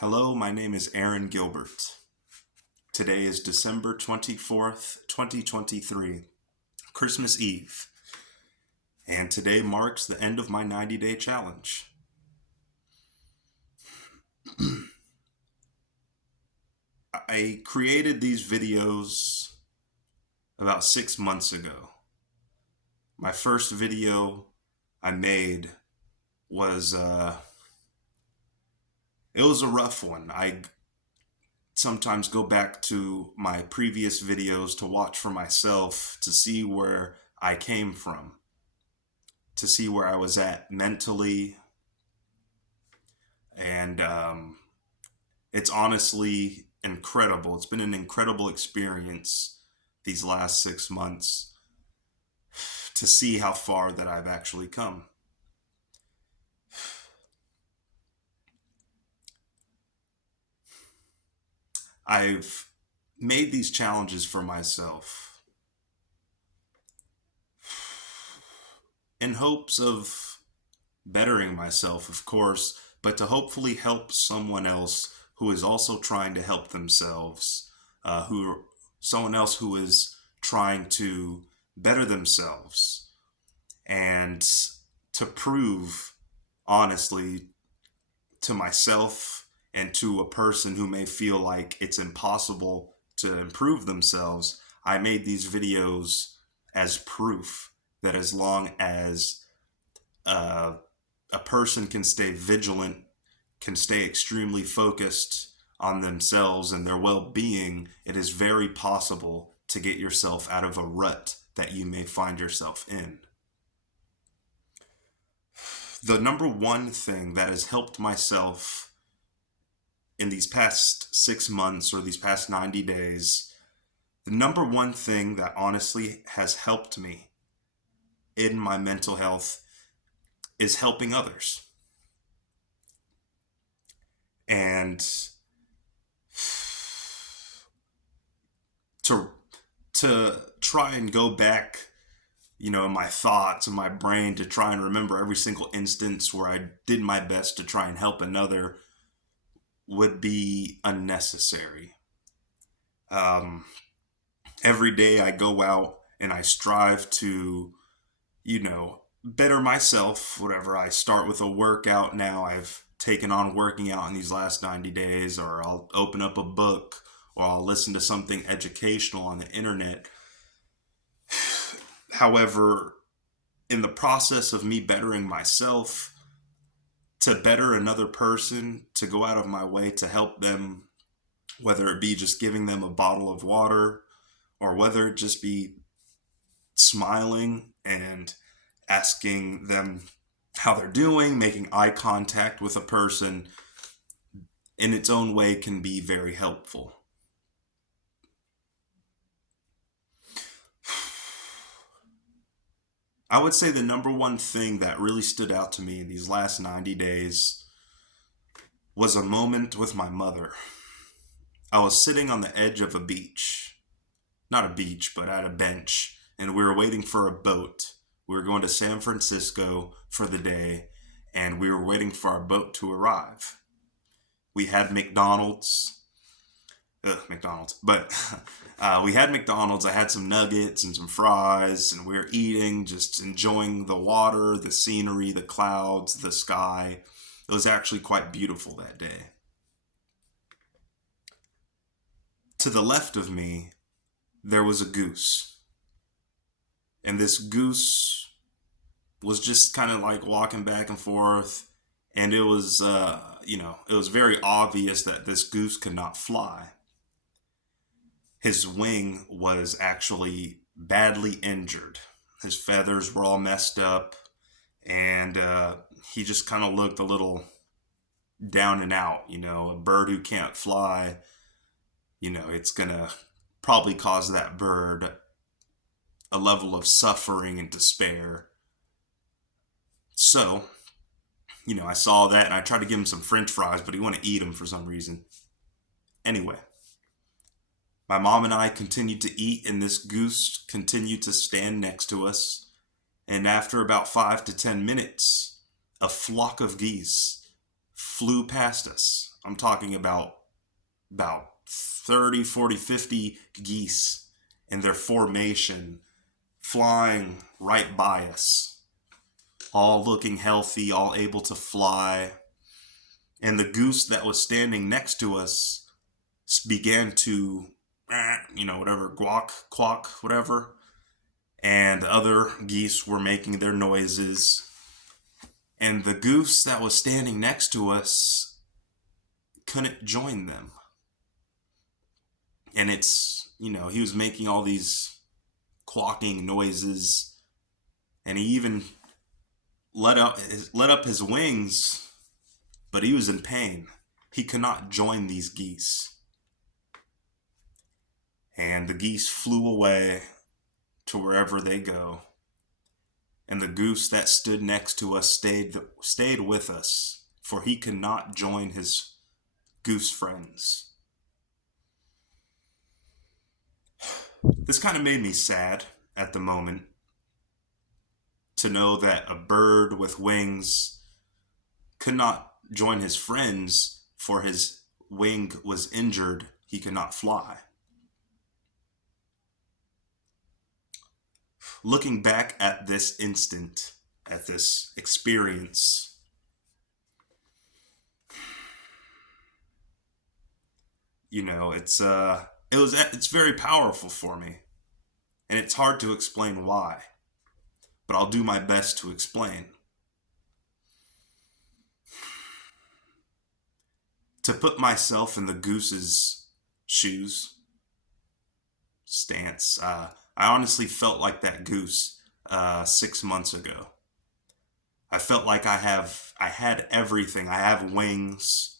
Hello, my name is Aaron Gilbert. Today is December 24th, 2023, Christmas Eve, and today marks the end of my 90-day challenge. I created these videos about 6 months ago. My first video I made was, it was a rough one. I sometimes go back to my previous videos to watch for myself to see where I came from, to see where I was at mentally. And it's honestly incredible. It's been an incredible experience these last 6 months to see how far that I've actually come. I've made these challenges for myself in hopes of bettering myself, of course, but to hopefully help someone else who is also trying to help themselves, someone else who is trying to better themselves, and to prove honestly to myself and to a person who may feel like it's impossible to improve themselves. I made these videos as proof that as long as uh, a person can stay vigilant, can stay extremely focused on themselves and their well-being, it is very possible to get yourself out of a rut that you may find yourself in. The number one thing that has helped myself in these past 6 months or these past 90 days, the number one thing that honestly has helped me in my mental health is helping others. And to try and go back, in my thoughts and my brain to try and remember every single instance where I did my best to try and help another would be unnecessary. Every day I go out and I strive to, better myself, whatever. I start with a workout now. I've taken on working out in these last 90 days, or I'll open up a book, or I'll listen to something educational on the internet. However, in the process of me bettering myself, to better another person, to go out of my way to help them, whether it be just giving them a bottle of water, or whether it just be smiling and asking them how they're doing, making eye contact with a person, in its own way can be very helpful. I would say the number one thing that really stood out to me in these last 90 days was a moment with my mother. I was sitting on the edge of a beach. Not a beach, but at a bench, and we were waiting for a boat. We were going to San Francisco for the day, and we were waiting for our boat to arrive. We had McDonald's. But we had McDonald's. I had some nuggets and some fries, and we were eating, just enjoying the water, the scenery, the clouds, the sky. It was actually quite beautiful that day. To the left of me, there was a goose. And this goose was just kind of like walking back and forth. And it was, it was very obvious that this goose could not fly. His wing was actually badly injured. His feathers were all messed up. And he just kind of looked a little down and out. A bird who can't fly, it's going to probably cause that bird a level of suffering and despair. So, I saw that and I tried to give him some French fries, but he wouldn't eat them for some reason. Anyway, my mom and I continued to eat, and this goose continued to stand next to us. And after about 5 to 10 minutes, a flock of geese flew past us. I'm talking about 30, 40, 50 geese in their formation flying right by us, all looking healthy, all able to fly. And the goose that was standing next to us began to, whatever, guac, quack, whatever. And other geese were making their noises. And the goose that was standing next to us couldn't join them. And he was making all these quacking noises. And he even let up his wings, but he was in pain. He could not join these geese. And the geese flew away to wherever they go. And the goose that stood next to us stayed with us, for he could not join his goose friends. This kind of made me sad at the moment to know that a bird with wings could not join his friends, for his wing was injured. He could not fly. Looking back at this instant, at this experience, it's very powerful for me, and it's hard to explain why, but I'll do my best to explain. To put myself in the goose's stance, I honestly felt like that goose 6 months ago. I felt like I had everything. I have wings.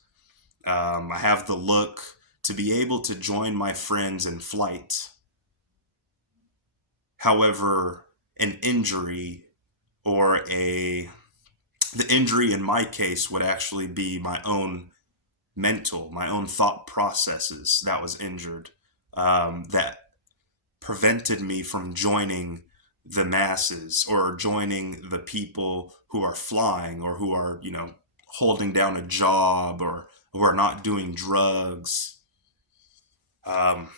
I have the look to be able to join my friends in flight. However, an injury the injury in my case would actually be my own thought processes that was injured, that prevented me from joining the masses or joining the people who are flying or who are, holding down a job or who are not doing drugs. And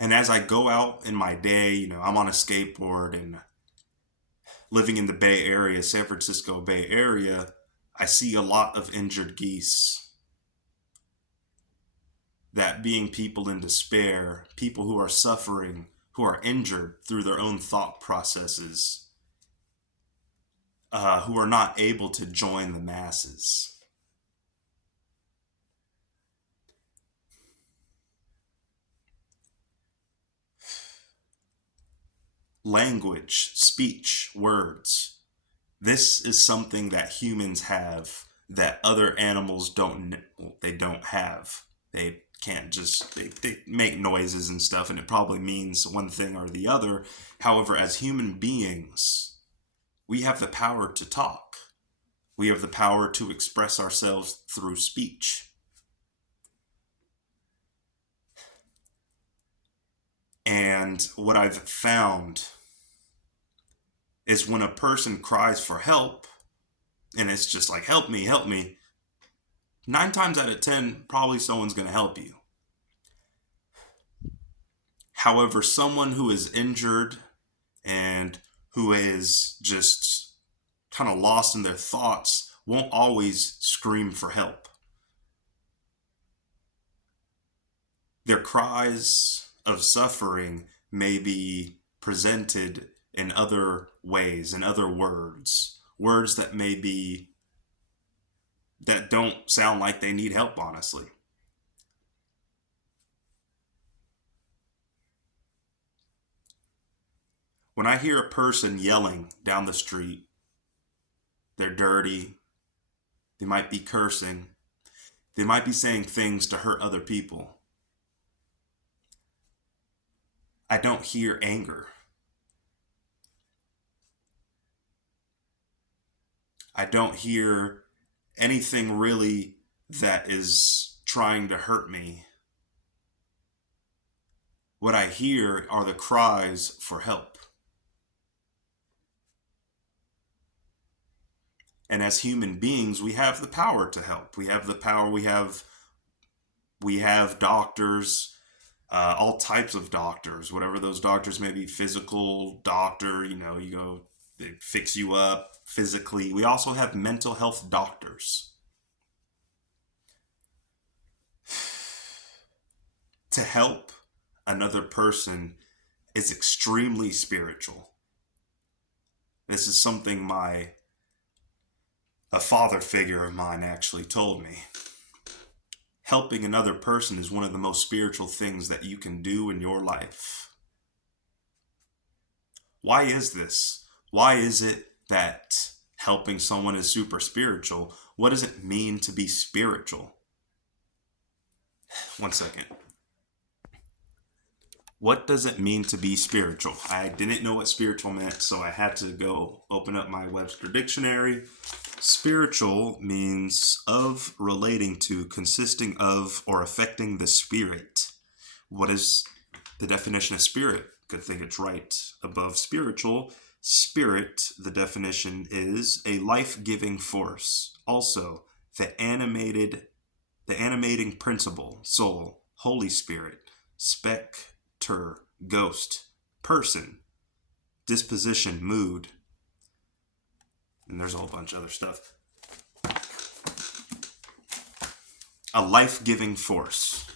as I go out in my day, I'm on a skateboard and living in the Bay Area, San Francisco Bay Area, I see a lot of injured geese. That being people in despair, people who are suffering, who are injured through their own thought processes, who are not able to join the masses. Language, speech, words. This is something that humans have that other animals don't have. They can't just, they make noises and stuff, and it probably means one thing or the other. However, as human beings, we have the power to talk. We have the power to express ourselves through speech. And what I've found is when a person cries for help, and it's just like, help me, 9 times out of 10, probably someone's going to help you. However, someone who is injured and who is just kind of lost in their thoughts won't always scream for help. Their cries of suffering may be presented in other ways, in other words that don't sound like they need help, honestly. When I hear a person yelling down the street, they're dirty, they might be cursing, they might be saying things to hurt other people. I don't hear anger. I don't hear anything really that is trying to hurt me. What I hear are the cries for help. And as human beings, we have the power to help. We have the power. We have doctors, all types of doctors, whatever those doctors may be, physical doctor, you go, they fix you up physically. We also have mental health doctors. To help another person is extremely spiritual. This is something a father figure of mine actually told me. Helping another person is one of the most spiritual things that you can do in your life. Why is this? Why is it that helping someone is super spiritual? What does it mean to be spiritual? One second. What does it mean to be spiritual? I didn't know what spiritual meant, so I had to go open up my Webster dictionary. Spiritual means of, relating to, consisting of, or affecting the spirit. What is the definition of spirit? Good thing it's right above spiritual. Spirit, the definition is a life-giving force. Also, the animating principle, soul, Holy Spirit, specter, ghost, person, disposition, mood, and there's a whole bunch of other stuff. A life-giving force.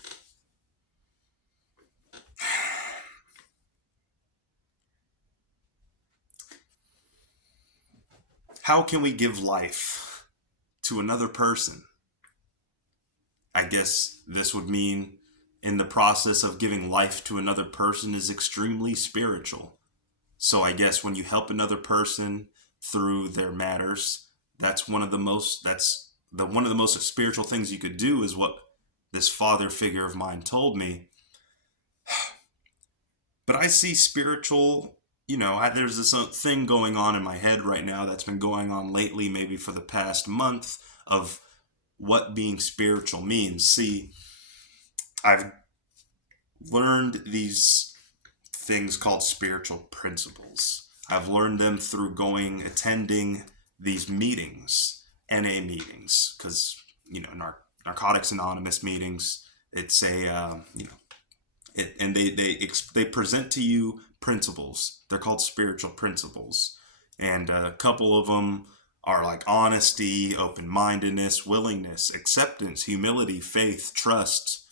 How can we give life to another person? I guess this would mean in the process of giving life to another person is extremely spiritual. So I guess when you help another person through their matters, that's one of the most spiritual things you could do, is what this father figure of mine told me. But I see spiritual, there's this thing going on in my head right now that's been going on lately, maybe for the past month, of what being spiritual means. See, I've learned these things called spiritual principles. I've learned them through attending these meetings, NA meetings, because, Narcotics Anonymous meetings, it's and they present to you principles. They're called spiritual principles. And a couple of them are like honesty, open-mindedness, willingness, acceptance, humility, faith, trust.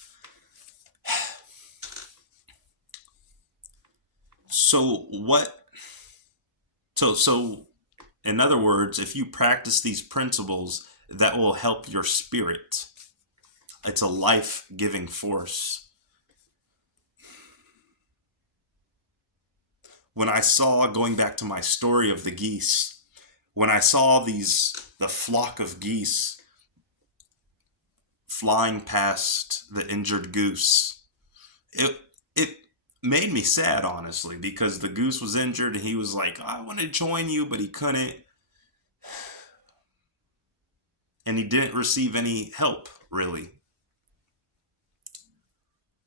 So in other words, if you practice these principles, that will help your spirit. It's a life-giving force. When I saw, going back to my story of the geese, when I saw the flock of geese flying past the injured goose, it made me sad, honestly, because the goose was injured and he was like, I want to join you, but he couldn't. And he didn't receive any help, really.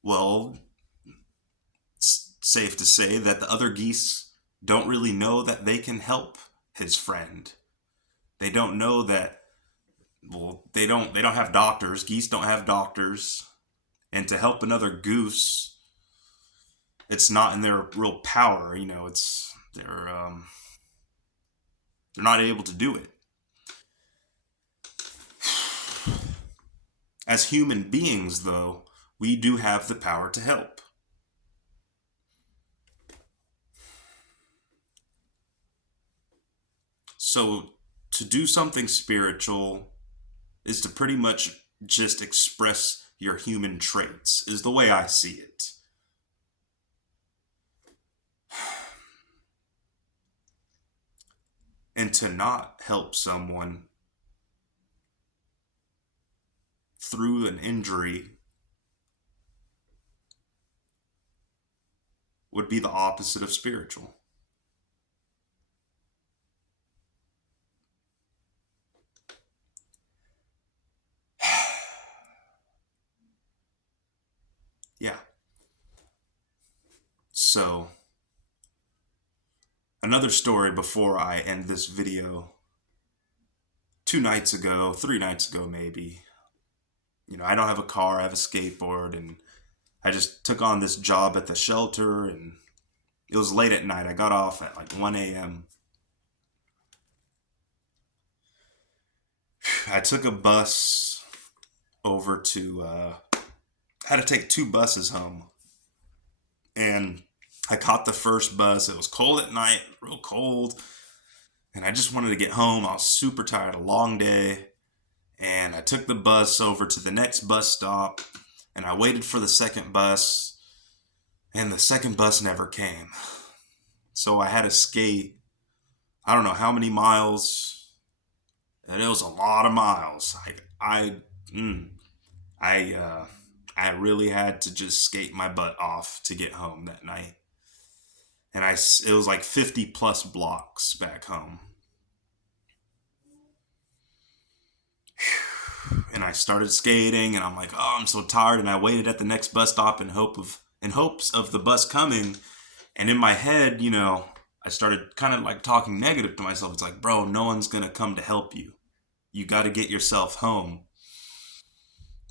Well, it's safe to say that the other geese don't really know that they can help his friend. They don't know that, they don't have doctors. Geese don't have doctors. And to help another goose, it's not in their real power. They're not able to do it. As human beings, though, we do have the power to help. So to do something spiritual is to pretty much just express your human traits, is the way I see it. And to not help someone through an injury would be the opposite of spiritual. Yeah. So, another story before I end this video. 2 nights ago, 3 nights ago, maybe. I don't have a car, I have a skateboard, and I just took on this job at the shelter, and it was late at night. I got off at like 1 a.m. I took a bus over to, had to take 2 buses home. And I caught the first bus. It was cold at night, real cold. And I just wanted to get home. I was super tired, a long day. And I took the bus over to the next bus stop. And I waited for the second bus. And the second bus never came. So I had to skate, I don't know how many miles. And it was a lot of miles. I, I really had to just skate my butt off to get home that night. And it was like 50 plus blocks back home. And I started skating, and I'm like, oh, I'm so tired. And I waited at the next bus stop in hopes of the bus coming. And in my head, I started kind of like talking negative to myself. It's like, bro, no one's gonna come to help you. You got to get yourself home.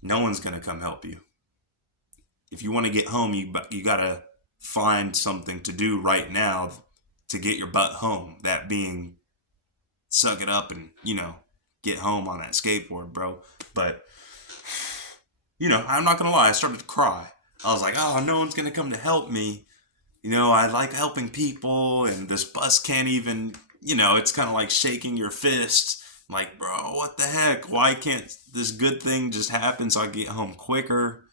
No one's gonna come help you. If you want to get home, you gotta find something to do right now to get your butt home. That being, suck it up and get home on that skateboard, bro. But I'm not gonna lie, I started to cry. I was like, oh, no one's gonna come to help me. I like helping people, and this bus can't even. It's kind of like shaking your fist. I'm like, bro, what the heck? Why can't this good thing just happen so I get home quicker?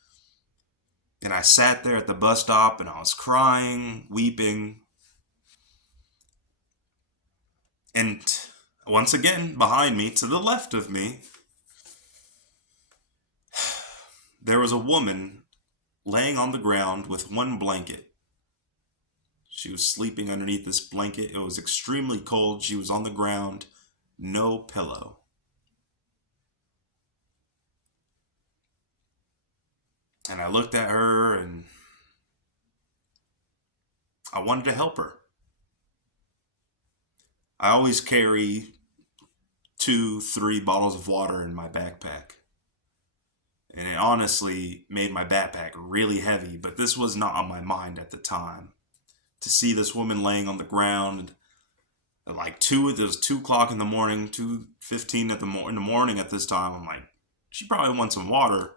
And I sat there at the bus stop and I was crying, weeping. And once again, behind me, to the left of me, there was a woman laying on the ground with one blanket. She was sleeping underneath this blanket. It was extremely cold. She was on the ground, no pillow. And I looked at her and I wanted to help her. I always carry 2, 3 bottles of water in my backpack. And it honestly made my backpack really heavy, but this was not on my mind at the time. To see this woman laying on the ground at like it was 2 o'clock in the morning, 2:15 in the morning at this time. I'm like, she probably wants some water.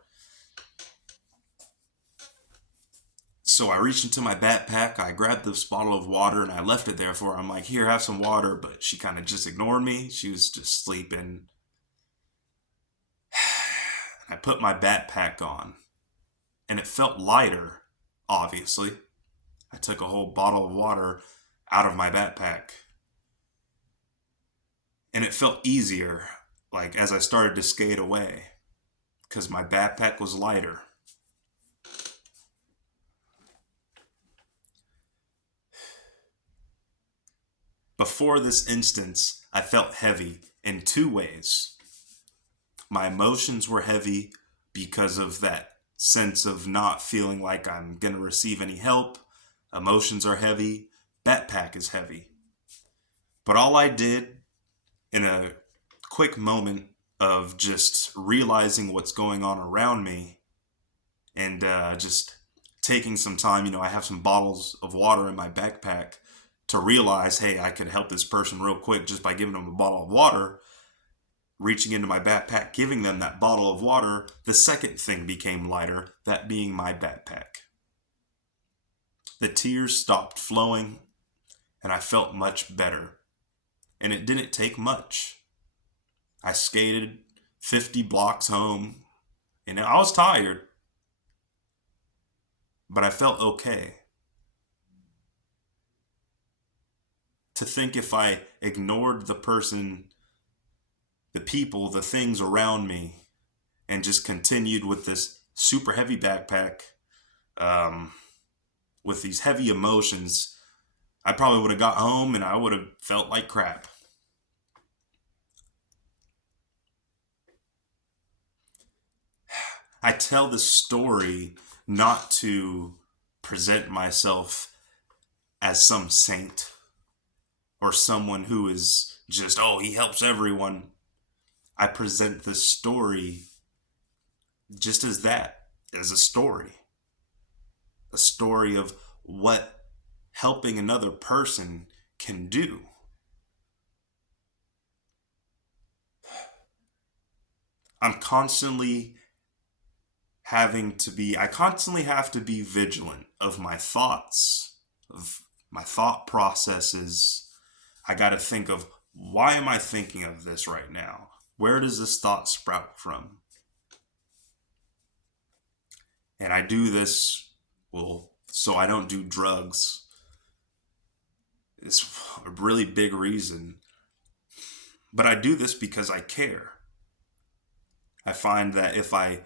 So I reached into my backpack, I grabbed this bottle of water, and I left it there for her. I'm like, here, have some water. But she kind of just ignored me. She was just sleeping. I put my backpack on, and it felt lighter, obviously. I took a whole bottle of water out of my backpack. And it felt easier, like as I started to skate away, because my backpack was lighter. Before this instance, I felt heavy in 2 ways. My emotions were heavy because of that sense of not feeling like I'm going to receive any help. Emotions are heavy. Backpack is heavy. But all I did in a quick moment of just realizing what's going on around me and just taking some time, I have some bottles of water in my backpack to realize, hey, I could help this person real quick just by giving them a bottle of water. Reaching into my backpack, giving them that bottle of water, the second thing became lighter, that being my backpack. The tears stopped flowing, and I felt much better. And it didn't take much. I skated 50 blocks home, and I was tired, but I felt okay. To think if I ignored the person, the people, the things around me, and just continued with this super heavy backpack, with these heavy emotions, I probably would have got home and I would have felt like crap. I tell this story not to present myself as some saint or someone who is just, oh, he helps everyone. I present the story just as that, as a story of what helping another person can do. I'm constantly I constantly have to be vigilant of my thoughts, of my thought processes. I got to think of, why am I thinking of this right now? Where does this thought sprout from? And I do this, well, so I don't do drugs. It's a really big reason. But I do this because I care. I find that if I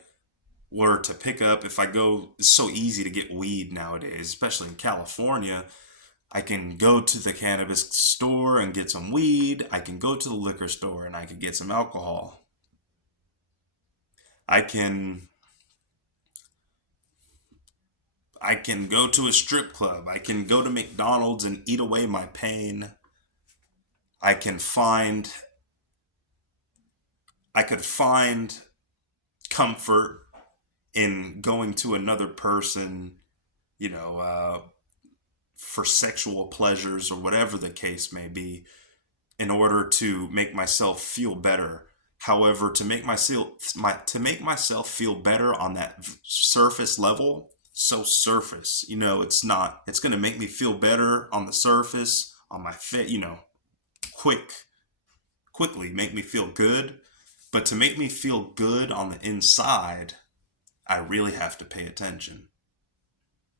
were to pick up, if I go, it's so easy to get weed nowadays, especially in California. I can go to the cannabis store and get some weed. I can go to the liquor store and I can get some alcohol. I can I can go to a strip club. I can go to McDonald's and eat away my pain. I can find I could find comfort in going to another person, you know, for sexual pleasures or whatever the case may be, in order to make myself feel better. However, to make myself feel better on that surface level, so surface, it's not. It's going to make me feel better on the surface, on my fit, quick, quickly make me feel good. But to make me feel good on the inside, I really have to pay attention.